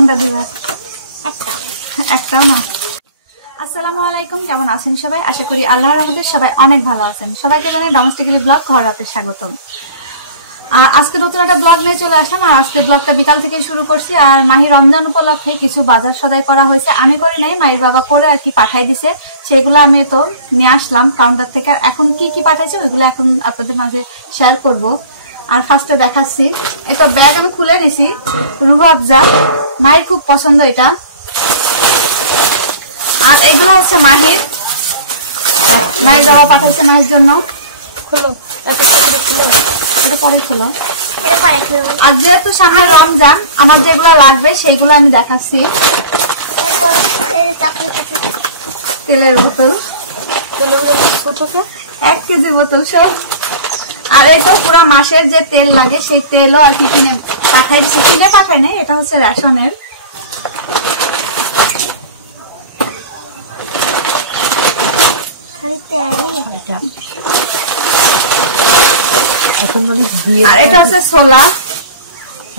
কোনটা দিবে? একটাও না। আসসালামু আলাইকুম, কেমন আছেন সবাই? আশা করি আল্লাহর রহমতে সবাই অনেক ভালো আছেন। সবাইকে জানাই ডোমেস্টিক্যালি ব্লগ ঘর রাতে স্বাগতম। আর আজকে নতুন একটা ব্লগ নিয়ে চলে আসলাম। আর আজকে ব্লগটা বিকাল থেকে শুরু করছি। আর মাহি রমজান উপলক্ষে কিছু বাজার সদাই করা হয়েছে, আমি করি নাই, মায়ের বাবা করে আর কি পাঠাই দিছে, সেগুলো আমি তো নিয়ে আসলাম কাউন্টার থেকে। এখন কি কি পাঠাইছে ওইগুলো এখন আপনাদের মাঝে শেয়ার করব। আর ফার্স্টে দেখাচ্ছি, একটা ব্যাগ আমি খুলে নিছি, রুহাবজা, মায়ের খুব পছন্দ এটা। আর এগুলো হচ্ছে মাহির, মায়ের বাবা পাঠাইছে মায়ের জন্য। খুলো, এটা পরে খুলো। আর যেহেতু সামনে রমজান, আমার যেগুলো লাগবে সেইগুলো আমি দেখাচ্ছি। তেলের বোতল, 1 কেজি বোতল সব। আর এটা পুরো মাসের যে তেল লাগে সেই তেলও আর কি কিনে পাঠাইছি, কিনে পাঠাই নাই, এটা হচ্ছে রেশনের। আর এটা হচ্ছে ছোলা,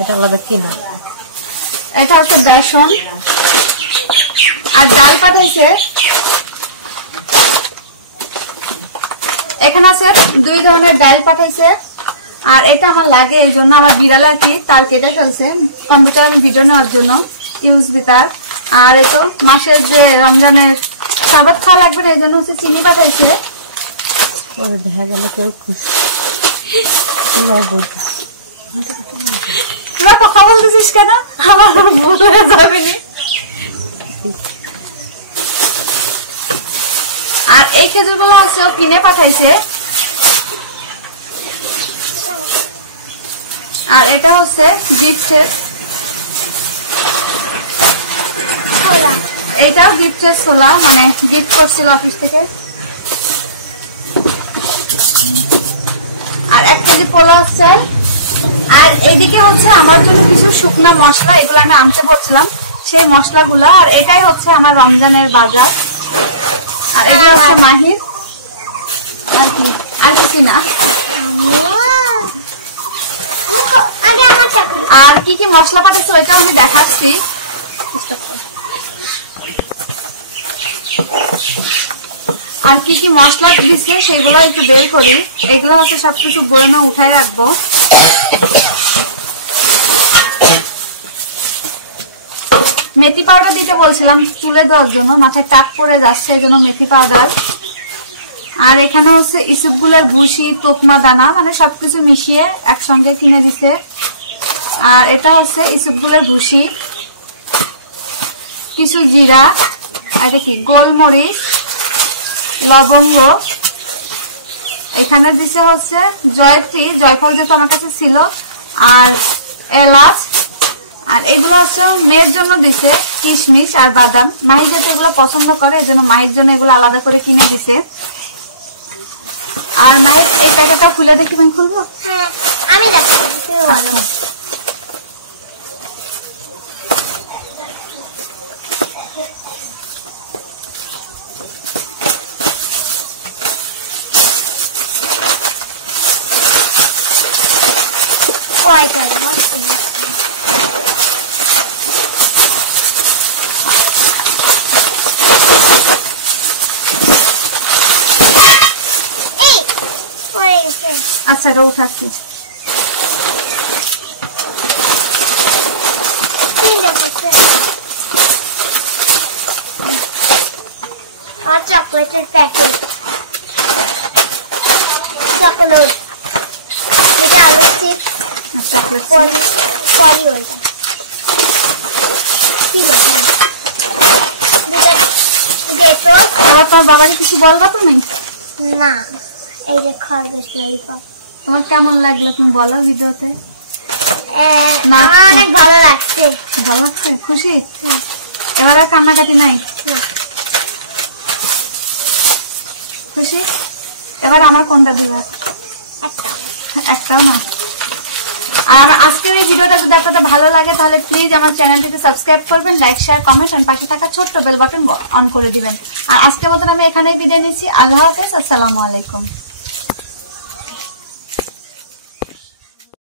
এটা আলাদা কিনা। এটা হচ্ছে বেসন। আর ডাল পাঠাইছে, এখানে আছে 2 ধরনের ডাল পাঠাইছে। আর এটা আমার লাগে এই জন্য, আমার বিড়াল আর কি তার কেটে ফেলছে কম্পিউটার ভিডিও নেওয়ার জন্য, ইউএসবি তার। আর এই তো মাসের যে রমজানের শরবত খাওয়া লাগবে না, এই জন্য হচ্ছে চিনি পাঠাইছে। পরে দেখা গেল কেউ খুশি। তোরা কথা বলতেছিস কেন? আমার ভুল হয়ে যাবেনি। আর এই খেজুর গুলো হচ্ছে কিনে পাঠাইছে। আর এটা হচ্ছে গিফটের, এইটাও গিফটের ছোলা, মানে গিফট করছিল অফিস থেকে। আর 1 কেজি পোলাও চাল। আর এদিকে হচ্ছে আমার জন্য কিছু শুকনা মশলা, এগুলো আমি আনতে বলছিলাম, সেই মশলাগুলো। আর এটাই হচ্ছে আমার রমজানের বাজার। আর এগুলো হচ্ছে মাহির, আর কি আর কিছু না। আর কি কি মশলা পাঠাচ্ছে ওইটাও আমি দেখাচ্ছি। আর কি কি মশলা দিচ্ছে সেগুলো একটু বের করি। এগুলো হচ্ছে সবকিছু বয়ামে উঠাই রাখবো। মেথি পাউডার দিতে বলছিলাম তুলে দেওয়ার জন্য, মাথায় টাক পড়ে যাচ্ছে, এই জন্য মেথি পাউডার। আর এখানে হচ্ছে ইসুফগুলের ভুসি, তোকমা দানা, মানে সবকিছু মিশিয়ে একসঙ্গে কিনে দিতে। আর এটা হচ্ছে ইসুফগুলের ভুসি, কিছু জিরা, আর কি গোলমরিচ, লবঙ্গ, এখানে দিছে হচ্ছে জয়ত্রী, জয়ফল যেহেতু আমার কাছে ছিল, আর এলাচ। আর এগুলো হচ্ছে মেয়ের জন্য দিছে কিশমিশ আর বাদাম, মাহি যাতে এগুলো পছন্দ করে এই জন্য মায়ের জন্য এগুলো আলাদা করে কিনে দিছে। আর মায়ের এই প্যাকেটটা খুলে দেখি, আমি খুলবো। আমি আচ্ছা এটা উঠাচ্ছি। চকলেটের প্যাকেট, চকলেট, এটা আলু চিপস, চকলেট পরিওল। তোমার বাবাকে কিছু বলবো তুমি? না, এই যে খরগোশ ললিপপ। তোমার কেমন লাগলো তুমি বলো ভিডিওতে? অনেক ভালো লাগছে। ভালো লাগছে? খুশি? এবার আর কান্নাকাটি নাই? খুশি? এবার আমার কোনটা দিবে? একটাও না। আর আজকের এই ভিডিওটা যদি আপনাদের ভালো লাগে তাহলে প্লিজ আমার চ্যানেলটিকে সাবস্ক্রাইব করবেন, লাইক শেয়ার কমেন্ট আর পাশে থাকা ছোট্ট বেল বাটন অন করে দিবেন। আর আজকের মতন আমি এখানেই বিদায় নিচ্ছি। আল্লাহ হাফেজ, আসসালামু আলাইকুম।